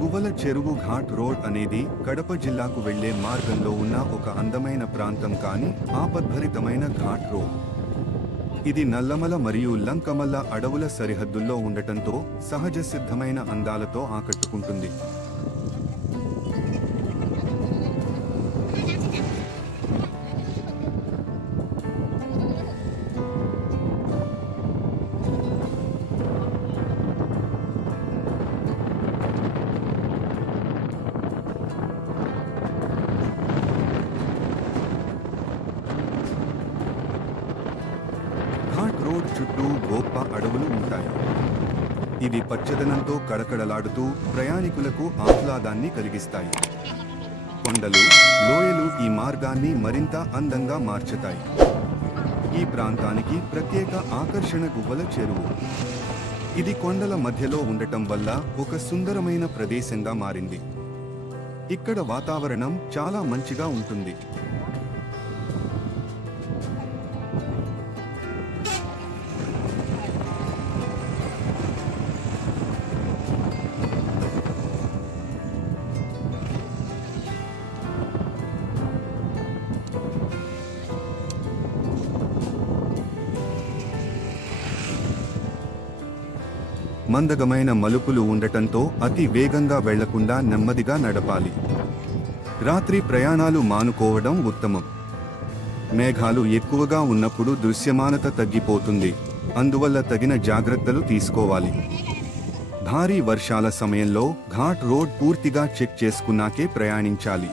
గువ్వల చెరువు ఘాట్ రోడ్ అనేది కడప జిల్లాకు వెళ్లే మార్గంలో ఉన్న ఒక అందమైన ప్రాంతం కానీ ఆపద్భరితమైన ఘాట్ రోడ్. ఇది నల్లమల మరియు లంకమల్ల అడవుల సరిహద్దుల్లో ఉండటంతో సహజ సిద్ధమైన అందాలతో ఆకట్టుకుంటుంది. ఘాట్ రోడ్ చుట్టూ గొప్ప అడవులు ఉంటాయి. ఇవి పచ్చదనంతో కడకడలాడుతూ ప్రయాణికులకు ఆహ్లాదాన్ని కలిగిస్తాయి. కొండలు, లోయలు ఈ మార్గాన్ని మరింత అందంగా మార్చుతాయి. ఈ ప్రాంతానికి ప్రత్యేక ఆకర్షణ గువ్వల చెరువు. ఇది కొండల మధ్యలో ఉండటం వల్ల ఒక సుందరమైన ప్రదేశంగా మారింది. ఇక్కడ వాతావరణం చాలా మంచిగా ఉంటుంది. మందగమైన మలుపులు ఉండటంతో అతి వేగంగా వెళ్లకుండా నెమ్మదిగా నడపాలి. రాత్రి ప్రయాణాలు మానుకోవడం ఉత్తమం. మేఘాలు ఎక్కువగా ఉన్నప్పుడు దృశ్యమానత తగ్గిపోతుంది, అందువల్ల తగిన జాగ్రత్తలు తీసుకోవాలి. భారీ వర్షాల సమయంలో ఘాట్ రోడ్ పూర్తిగా చెక్ చేసుకున్నాకే ప్రయాణించాలి.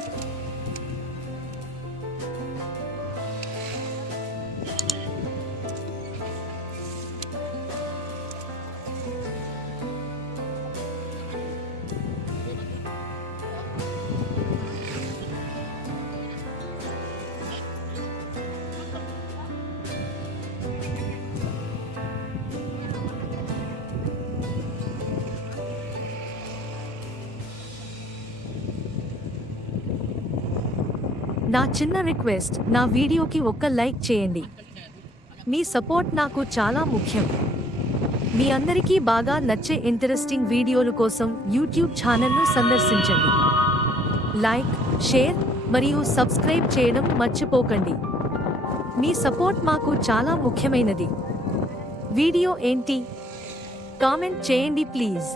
నా చిన్న రిక్వెస్ట్, నా వీడియోకి ఒక్క లైక్ చేయండి. మీ సపోర్ట్ నాకు చాలా ముఖ్యం. మీ అందరికీ బాగా నచ్చే ఇంట్రెస్టింగ్ వీడియోల కోసం యూట్యూబ్ ఛానల్ను సందర్శించండి. లైక్, షేర్ మరియు సబ్స్క్రైబ్ చేయడం మర్చిపోకండి. మీ సపోర్ట్ మాకు చాలా ముఖ్యమైనది. వీడియో ఏంటి? కామెంట్ చేయండి ప్లీజ్.